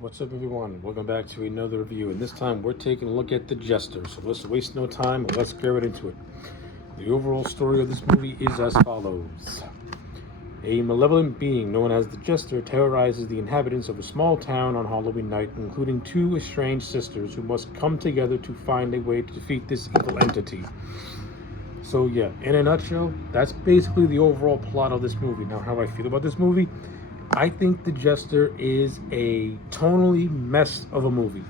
What's up, everyone? Welcome back to another review, and this time we're taking a look at the Jester. So let's waste no time and let's get right into it. The overall story of this movie is as follows. A malevolent being known as the Jester terrorizes the inhabitants of a small town on Halloween night, including two estranged sisters who must come together to find a way to defeat this evil entity. So yeah, in a nutshell, that's basically the overall plot of this movie. Now, how I feel about this movie? I think The Jester is a tonally mess of a movie.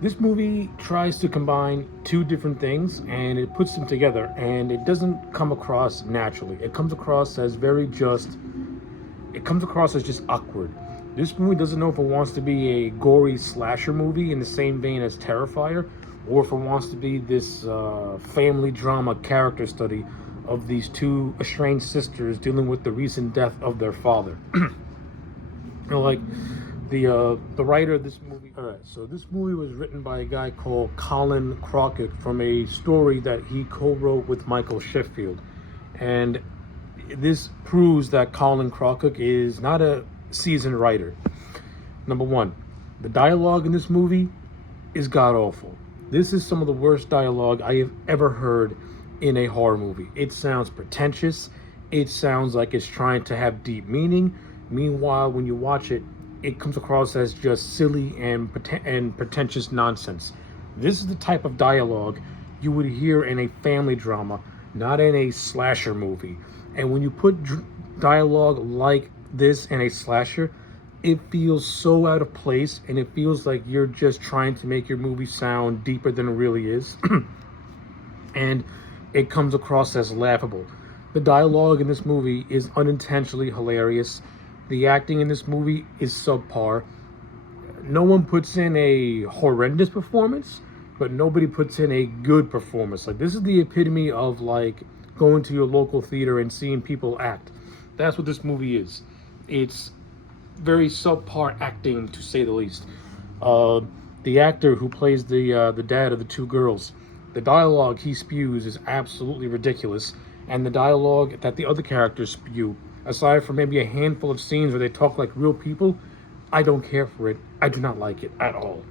This movie tries to combine two different things and it puts them together, and it doesn't come across naturally. It comes across as just awkward. This movie doesn't know if it wants to be a gory slasher movie in the same vein as Terrifier, or if it wants to be this family drama character study of these two estranged sisters dealing with the recent death of their father. Like the writer of this movie. All right, so this movie was written by a guy called Colin Crockett from a story that he co-wrote with Michael Sheffield, and this proves that Colin Crockett is not a seasoned writer. Number one, the dialogue in this movie is god awful. This is some of the worst dialogue I have ever heard in a horror movie. It sounds pretentious. It sounds like it's trying to have deep meaning. Meanwhile, when you watch it, it comes across as just silly and pretentious nonsense. This is the type of dialogue you would hear in a family drama, not in a slasher movie. And when you put dialogue like this in a slasher, it feels so out of place, and it feels like you're just trying to make your movie sound deeper than it really is. And it comes across as laughable. The dialogue in this movie is unintentionally hilarious. The acting in this movie is subpar. No one puts in a horrendous performance, but nobody puts in a good performance. Like, this is the epitome of like going to your local theater and seeing people act. That's what this movie is. It's very subpar acting, to say the least. The actor who plays the dad of the two girls, the dialogue he spews is absolutely ridiculous, and the dialogue that the other characters spew, aside from maybe a handful of scenes where they talk like real people, I don't care for it. I do not like it at all.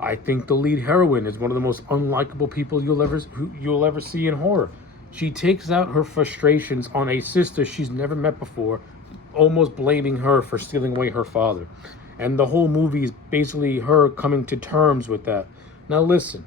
I think the lead heroine is one of the most unlikable people you'll ever see in horror. She takes out her frustrations on a sister she's never met before, almost blaming her for stealing away her father. And the whole movie is basically her coming to terms with that. Now listen,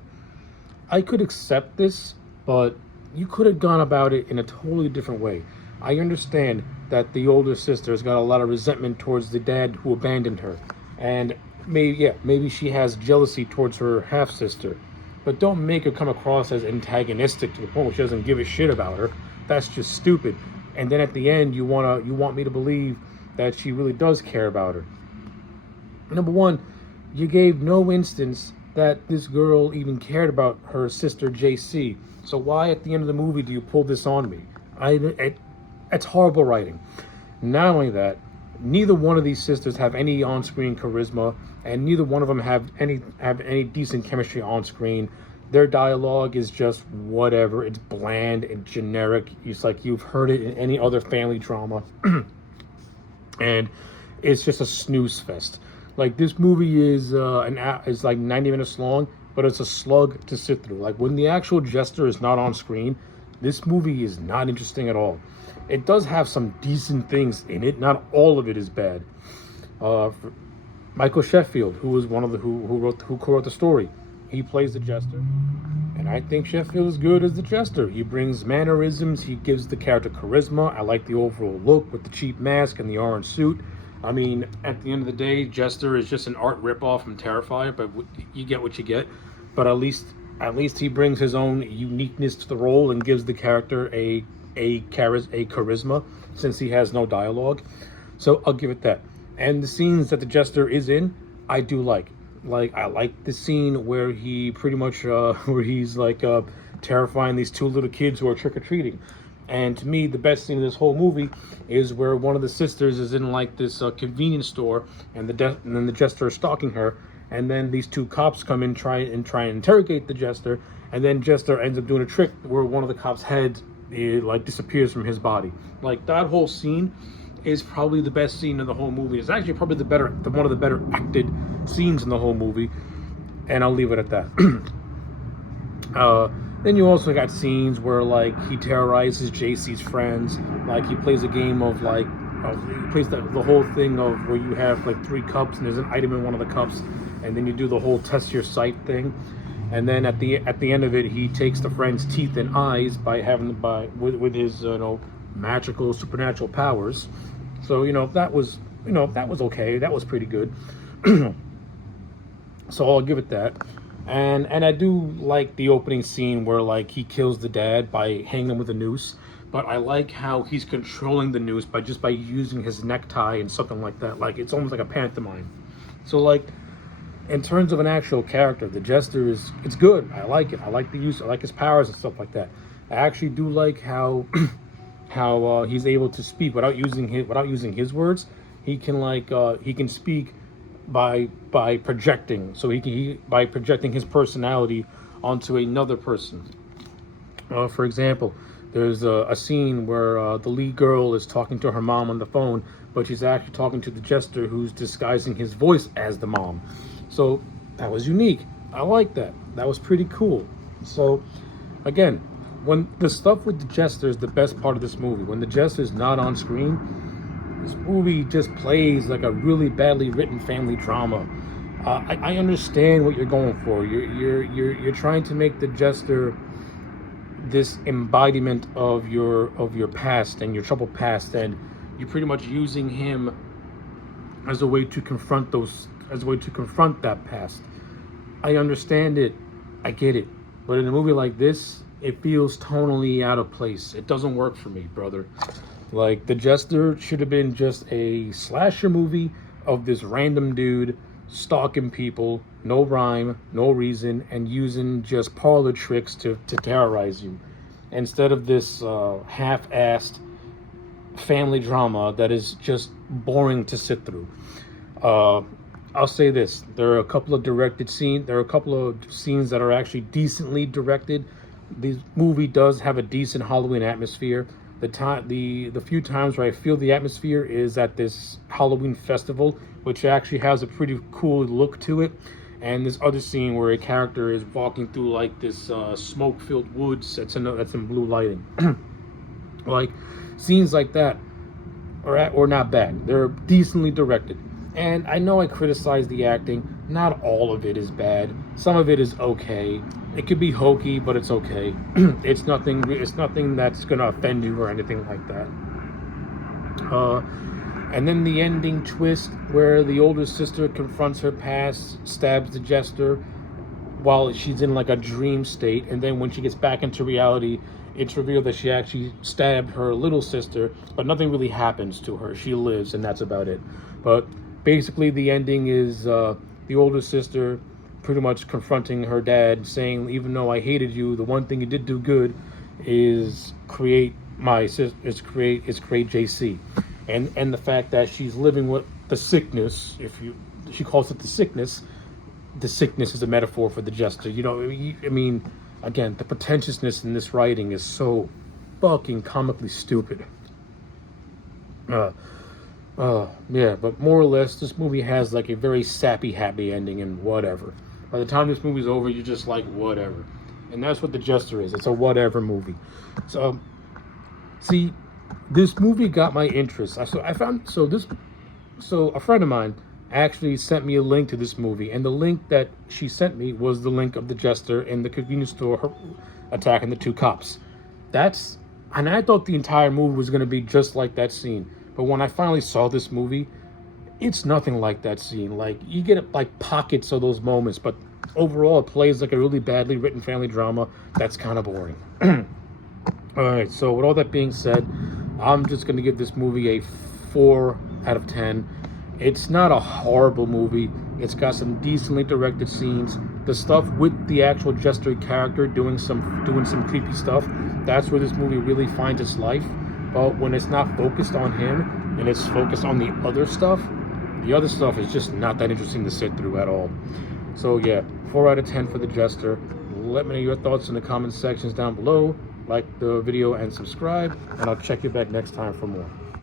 I could accept this, but you could have gone about it in a totally different way. I understand that the older sister has got a lot of resentment towards the dad who abandoned her. And maybe she has jealousy towards her half-sister. But don't make her come across as antagonistic to the point where she doesn't give a shit about her. That's just stupid. And then at the end, you want me to believe that she really does care about her. Number one, you gave no instance that this girl even cared about her sister JC. So why at the end of the movie do you pull this on me? It's horrible writing. Not only that, neither one of these sisters have any on-screen charisma, and neither one of them have any decent chemistry on screen. Their dialogue is just whatever. It's bland and generic. It's like you've heard it in any other family drama. And it's just a snooze fest. Like, this movie is like 90 minutes long, but it's a slug to sit through. Like, when the actual Jester is not on screen, this movie is not interesting at all. It does have some decent things in it. Not all of it is bad. Michael Sheffield, who was one of the who co-wrote the story, he plays the Jester, and I think Sheffield is good as the Jester. He brings mannerisms. He gives the character charisma. I like the overall look with the cheap mask and the orange suit. I mean, at the end of the day, Jester is just an art ripoff from Terrifier, but you get what you get. But at least he brings his own uniqueness to the role and gives the character a charisma, since he has no dialogue. So I'll give it that. And the scenes that the Jester is in, I do like. Like, I like the scene where he pretty much where he's like terrifying these two little kids who are trick-or-treating. And to me, the best scene of this whole movie is where one of the sisters is in like this convenience store, and then the Jester is stalking her, and then these two cops come in, try and interrogate the Jester, and then Jester ends up doing a trick where one of the cops' heads like disappears from his body. Like, that whole scene is probably the best scene in the whole movie. It's actually probably one of the better acted scenes in the whole movie, and I'll leave it at that. Then you also got scenes where like he terrorizes JC's friends, like he plays a game of like, he plays the whole thing of where you have like 3 cups and there's an item in one of the cups, and then you do the whole test your sight thing, and then at the end of it, he takes the friend's teeth and eyes with his magical supernatural powers. So that was okay. That was pretty good. So I'll give it that. And I do like the opening scene where like he kills the dad by hanging him with a noose. But I like how he's controlling the noose by using his necktie and something like that. Like it's almost like a pantomime. So like in terms of an actual character, the Jester it's good. I like it. I like the use. I like his powers and stuff like that. I actually do like how he's able to speak without using his words. He can speak by projecting. So by projecting his personality onto another person. For example, there's a scene where the lead girl is talking to her mom on the phone, but she's actually talking to the Jester, who's disguising his voice as the mom. So that was unique. I like that. That was pretty cool. So again, when the stuff with the Jester is the best part of this movie. When the Jester is not on screen, this movie just plays like a really badly written family drama. I understand what you're going for. You're trying to make the Jester this embodiment of your past and your troubled past, and you're pretty much using him as a way to confront that past. I understand it. I get it. But in a movie like this, it feels tonally out of place. It doesn't work for me, brother. Like, the Jester should have been just a slasher movie of this random dude stalking people, no rhyme, no reason, and using just parlor tricks to terrorize you, instead of this half-assed family drama that is just boring to sit through. I'll say this: there are a couple of scenes that are actually decently directed. The movie does have a decent Halloween atmosphere. The few times where I feel the atmosphere is at this Halloween festival, which actually has a pretty cool look to it. And this other scene where a character is walking through like this smoke-filled woods that's in blue lighting. Like scenes like that are not bad. They're decently directed. And I know I criticize the acting. Not all of it is bad. Some of it is okay. It could be hokey, but it's okay. It's nothing that's gonna offend you or anything like that. And then the ending twist where the older sister confronts her past, stabs the Jester while she's in like a dream state, and then when she gets back into reality, it's revealed that she actually stabbed her little sister, but nothing really happens to her. She lives, and that's about it. But basically the ending is the older sister pretty much confronting her dad, saying, even though I hated you, the one thing you did do good is create JC. And the fact that she's living with the sickness, she calls it the sickness is a metaphor for the Jester. I mean, again, the pretentiousness in this writing is so fucking comically stupid. Yeah, but more or less, this movie has like a very sappy, happy ending, and whatever. By the time this movie's over, you're just like, whatever. And that's what the Jester is. It's a whatever movie. So, see, this movie got my interest. So a friend of mine actually sent me a link to this movie, and the link that she sent me was the link of the Jester in the convenience store attacking the 2 cops. And I thought the entire movie was going to be just like that scene. But when I finally saw this movie, it's nothing like that scene. Like, you get like pockets of those moments, but overall it plays like a really badly written family drama that's kind of boring. Alright, so with all that being said, I'm just going to give this movie a 4 out of 10. It's not a horrible movie. It's got some decently directed scenes. The stuff with the actual Jester character doing some creepy stuff, that's where this movie really finds its life. But when it's not focused on him and it's focused on the other stuff is just not that interesting to sit through at all. So yeah, 4 out of 10 for the Jester. Let me know your thoughts in the comment sections down below. Like the video and subscribe, and I'll check you back next time for more.